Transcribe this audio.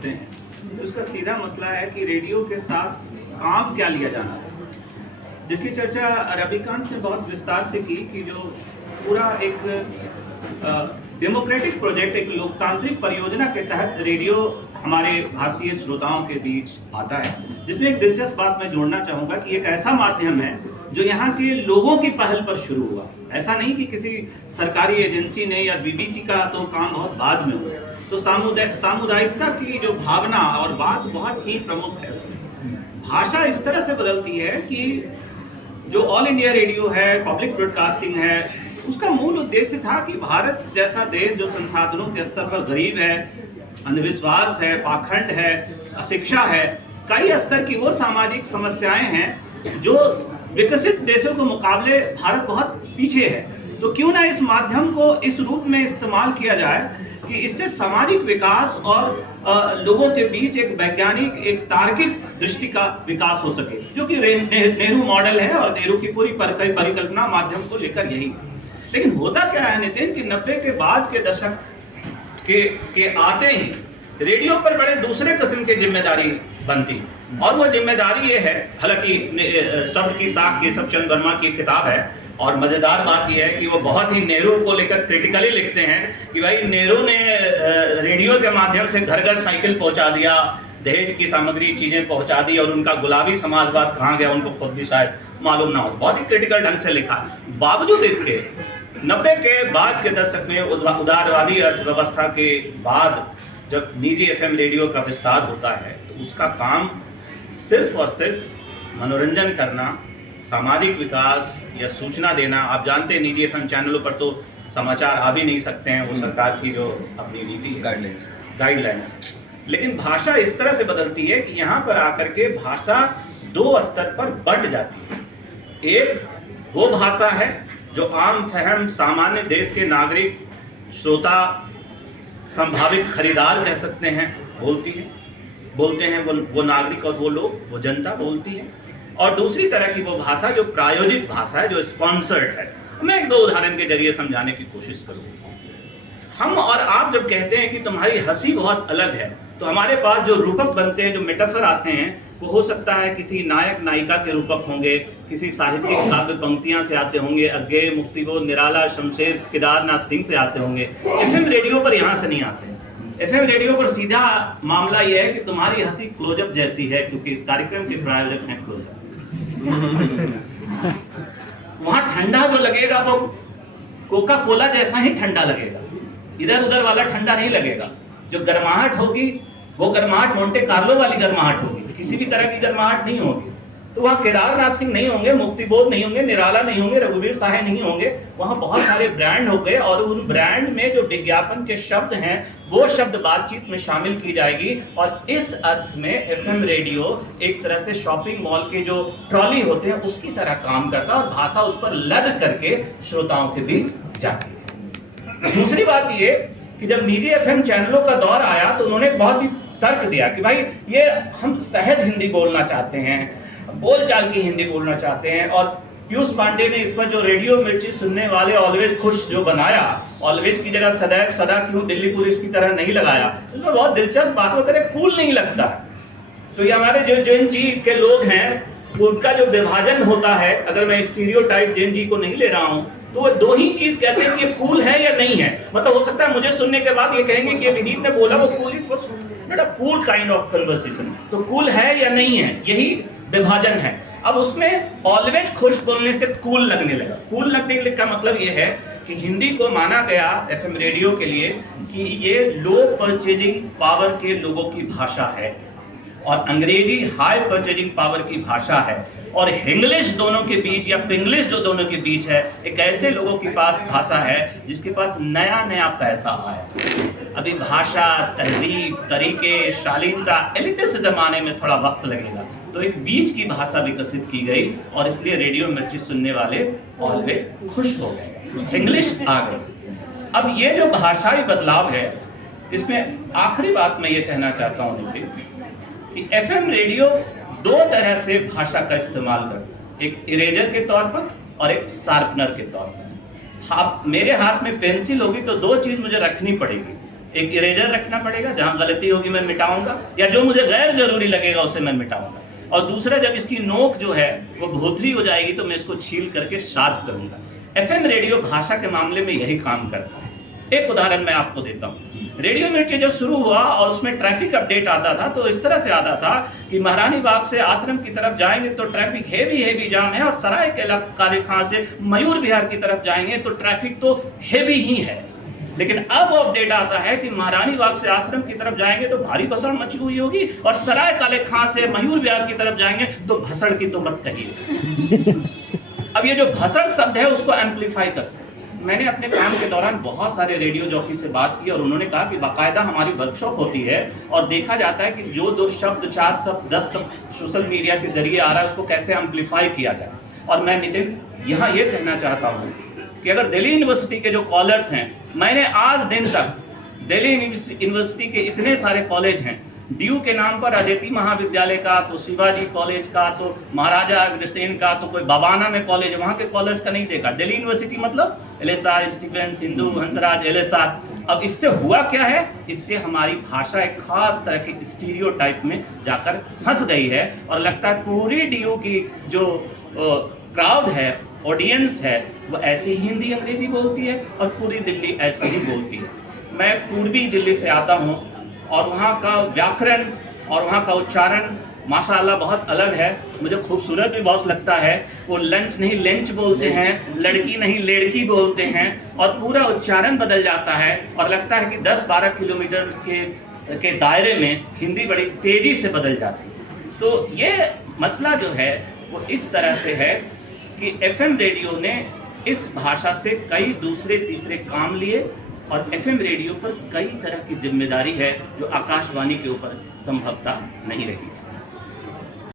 होते हैं, तो उसका सीधा मसला है कि रेडियो के साथ काम क्या लिया जाना है, जिसकी चर्चा रविकांत ने बहुत विस्तार से की कि जो पूरा एक डेमोक्रेटिक प्रोजेक्ट, एक लोकतांत्रिक परियोजना के तहत रेडियो हमारे भारतीय श्रोताओं के बीच आता है, जिसमें एक दिलचस्प बात मैं जोड़ना चाहूँगा कि एक ऐसा माध्यम है जो यहाँ के लोगों की पहल पर शुरू हुआ। ऐसा नहीं कि किसी सरकारी एजेंसी ने या बीबीसी का तो काम बहुत बाद में हुआ। तो सामुदायिकता की जो भावना और बात बहुत ही प्रमुख है। भाषा इस तरह से बदलती है कि जो ऑल इंडिया रेडियो है, पब्लिक ब्रॉडकास्टिंग है, उसका मूल उद्देश्य था कि भारत जैसा देश जो संसाधनों के स्तर पर गरीब है, अंधविश्वास है, पाखंड है, अशिक्षा है, कई स्तर की वो सामाजिक समस्याएं हैं जो विकसित देशों के मुकाबले भारत बहुत पीछे है। तो क्यों ना इस माध्यम को इस रूप में इस्तेमाल किया जाए कि इससे सामाजिक विकास और लोगों के बीच एक वैज्ञानिक, एक तार्किक दृष्टि का विकास हो सके, जो कि नेहरू मॉडल है और नेहरू की पूरी परिकल्पना माध्यम को लेकर यही। लेकिन होता क्या है नितिन कि 90 के बाद के दशक के आते ही रेडियो पर बड़े दूसरे किस्म की जिम्मेदारी बनती, और वो जिम्मेदारी ये है, हालांकि शब्द की साख केशव चंद्र वर्मा की किताब है, और मजेदार बात यह है कि वो बहुत ही नेहरू को लेकर क्रिटिकली लिखते हैं कि भाई नेहरू ने रेडियो के माध्यम से घर घर साइकिल पहुंचा दिया, दहेज की सामग्री चीजें पहुंचा दी, और उनका गुलाबी समाजवाद कहाँ गया उनको खुद भी शायद मालूम ना हो। बहुत ही क्रिटिकल ढंग से लिखा। बावजूद इसके 90 के बाद के दशक में उदारवादी अर्थव्यवस्था के बाद जब निजी एफएम रेडियो का विस्तार होता है, तो उसका काम सिर्फ और सिर्फ मनोरंजन करना, सामाजिक विकास या सूचना देना। आप जानते हैं निजी एफएम चैनलों पर तो समाचार आ भी नहीं सकते हैं, वो सरकार की जो अपनी नीति गाइडलाइंस। लेकिन भाषा इस तरह से बदलती है कि यहाँ पर आकर के भाषा दो स्तर पर बंट जाती है। एक वो भाषा है जो आम फहम सामान्य देश के नागरिक, श्रोता, संभावित खरीदार कह सकते हैं, बोलते हैं वो नागरिक और वो लोग, वो जनता बोलती है। और दूसरी तरह की वो भाषा जो प्रायोजित भाषा है, जो स्पॉन्सर्ड है। मैं एक दो उदाहरण के जरिए समझाने की कोशिश करूंगा। हम और आप जब कहते हैं कि तुम्हारी हंसी बहुत अलग है, तो हमारे पास जो रूपक बनते हैं, जो मेटाफर आते हैं, वो हो सकता है किसी नायक नायिका के रूपक होंगे, किसी साहित्यिक काव्य पंक्तियां से आते होंगे, अज्ञेय, मुक्तिबोध, निराला, शमशेर, केदारनाथ सिंह से आते होंगे। एफएम रेडियो पर यहाँ से नहीं आते। एफएम रेडियो पर सीधा मामला यह है कि तुम्हारी हंसी क्लोजअप जैसी है, क्योंकि इस कार्यक्रम के प्रायोजक हैं क्लोजअप। वहां ठंडा जो लगेगा वो कोका कोला जैसा ही ठंडा लगेगा, इधर उधर वाला ठंडा नहीं लगेगा। जो गर्माहट होगी वो गर्माहट मोंटे कार्लो वाली गर्माहट होगी, किसी भी तरह की गर्माहट नहीं होगी। तो वहाँ केदारनाथ सिंह नहीं होंगे, मुक्तिबोध नहीं होंगे, निराला नहीं होंगे, रघुवीर साहे नहीं होंगे। वहाँ बहुत सारे ब्रांड हो गए, और उन ब्रांड में जो विज्ञापन के शब्द हैं वो शब्द बातचीत में शामिल की जाएगी। और इस अर्थ में एफएम रेडियो एक तरह से शॉपिंग मॉल के जो ट्रॉली होते हैं उसकी तरह काम करता है, और भाषा उस पर लद करके श्रोताओं के बीच जाती है। दूसरी बात ये कि जब निजी एफएम चैनलों का दौर आया तो उन्होंने बहुत ही तर्क दिया कि भाई ये हम सहज हिंदी बोलना चाहते हैं, बोलचाल की हिंदी बोलना चाहते हैं। और पीयूष पांडे ने इस पर जो रेडियो मिर्ची सुनने वाले ऑलवेज खुश जो बनाया, ऑलवेज की जगह सदैव सदा क्यों दिल्ली पुलिस की तरह नहीं लगाया, इसमें बहुत दिलचस्प बात वो कहते कूल नहीं लगता। तो ये हमारे जो जैन जी के लोग हैं उनका जो विभाजन होता है, अगर मैं स्टीरियोटाइप जैन जी को नहीं ले रहा हूँ, तो वो दो ही चीज कहते हैं कि ये कूल है या नहीं है। मतलब हो सकता है मुझे सुनने के बाद ये कहेंगे कि विनीत ने बोला वो cool, it was not a cool kind of conversation. तो कूल है या नहीं है, यही विभाजन है। अब उसमें ऑलवेज खुश बोलने से कूल लगने लगा। कूल लगने का मतलब ये है कि हिंदी को माना गया एफएम रेडियो के लिए कि ये लो परचेजिंग पावर के लोगों की भाषा है, और अंग्रेजी हाई परचेजिंग पावर की भाषा है, और इंग्लिश दोनों के बीच या पिंग्लिश जो दोनों के बीच है, एक ऐसे लोगों के पास भाषा है जिसके पास नया नया पैसा आया। अभी भाषा, तहजीब, तरीके, शालीनता, एलिटिस्ट जमाने में थोड़ा वक्त लगेगा। तो एक बीच की भाषा विकसित की गई, और इसलिए रेडियो मिर्ची सुनने वाले ऑलवेज खुश हो गए, इंग्लिश आ गई। अब ये जो भाषाई बदलाव है, इसमें आखिरी बात मैं ये कहना चाहता हूँ कि एफएम रेडियो दो तरह से भाषा का इस्तेमाल करता है, एक इरेजर के तौर पर और एक शार्पनर के तौर पर। मेरे हाथ में पेंसिल होगी तो दो चीज मुझे रखनी पड़ेगी, एक इरेजर रखना पड़ेगा, जहां गलती होगी मैं मिटाऊंगा, या जो मुझे गैर जरूरी लगेगा उसे मैं मिटाऊंगा। और दूसरा, जब इसकी नोक जो है वो भोथरी हो जाएगी तो मैं इसको छील करके शार्प करूंगा। एफएम रेडियो भाषा के मामले में यही काम करता है। एक उदाहरण मैं आपको देता हूँ। रेडियो मिर्ची जब शुरू हुआ और उसमें ट्रैफिक अपडेट आता था तो इस तरह से आता था कि महारानी बाग से आश्रम की तरफ जाएंगे तो ट्रैफिक हेवी जाम है, और सराय काले खां से मयूर विहार की तरफ जाएंगे तो ट्रैफिक तो हेवी ही है। लेकिन अब अपडेट आता है कि महारानी बाग से आश्रम की तरफ जाएंगे तो भारी भसड़ मची हुई होगी, और सराय काले खां से मयूर विहार की तरफ जाएंगे तो भसड़ की तो मत कहिए। अब ये जो भसड़ शब्द है उसको एम्पलीफाई करते हैं। मैंने अपने काम के दौरान बहुत सारे रेडियो जॉकी से बात की और उन्होंने कहा कि बाकायदा हमारी वर्कशॉप होती है और देखा जाता है कि जो 2 शब्द 4 शब्द 10 शब्द सोशल मीडिया के जरिए आ रहा है उसको कैसे एम्पलीफाई किया जाए। और मैं नितिन यहाँ ये कहना चाहता हूँ कि अगर दिल्ली यूनिवर्सिटी के जो कॉलर्स हैं, मैंने आज दिन तक दिल्ली यूनिवर्सिटी के इतने सारे कॉलेज हैं, डीयू के नाम पर अदिति महाविद्यालय का, तो शिवाजी कॉलेज का, तो महाराजा अग्रसेन का, तो कोई बाबाना में कॉलेज है, वहाँ के कॉलेज का नहीं देखा। दिल्ली यूनिवर्सिटी मतलब LSR, Stephen's, Hindu, Hansraj, LSR। अब इससे हुआ क्या है, इससे हमारी भाषा एक खास तरह के स्टीरियोटाइप में जाकर फंस गई है और लगता है पूरी डीयू की जो क्राउड है, ऑडियंस है, वो ऐसे ही हिंदी अंग्रेजी बोलती है और पूरी दिल्ली ऐसे ही बोलती है। मैं पूर्वी दिल्ली से आता हूँ और वहाँ का व्याकरण और वहाँ का उच्चारण माशाअल्लाह बहुत अलग है, मुझे खूबसूरत भी बहुत लगता है। वो लंच नहीं लेंच बोलते हैं, लड़की नहीं लेड़की बोलते हैं, और पूरा उच्चारण बदल जाता है और लगता है कि 10-12 किलोमीटर के दायरे में हिंदी बड़ी तेज़ी से बदल जाती है। तो ये मसला जो है वो इस तरह से है कि FM रेडियो ने इस भाषा से कई दूसरे तीसरे काम लिए और FM रेडियो पर कई तरह की जिम्मेदारी है जो आकाशवाणी के ऊपर संभवतः नहीं रही।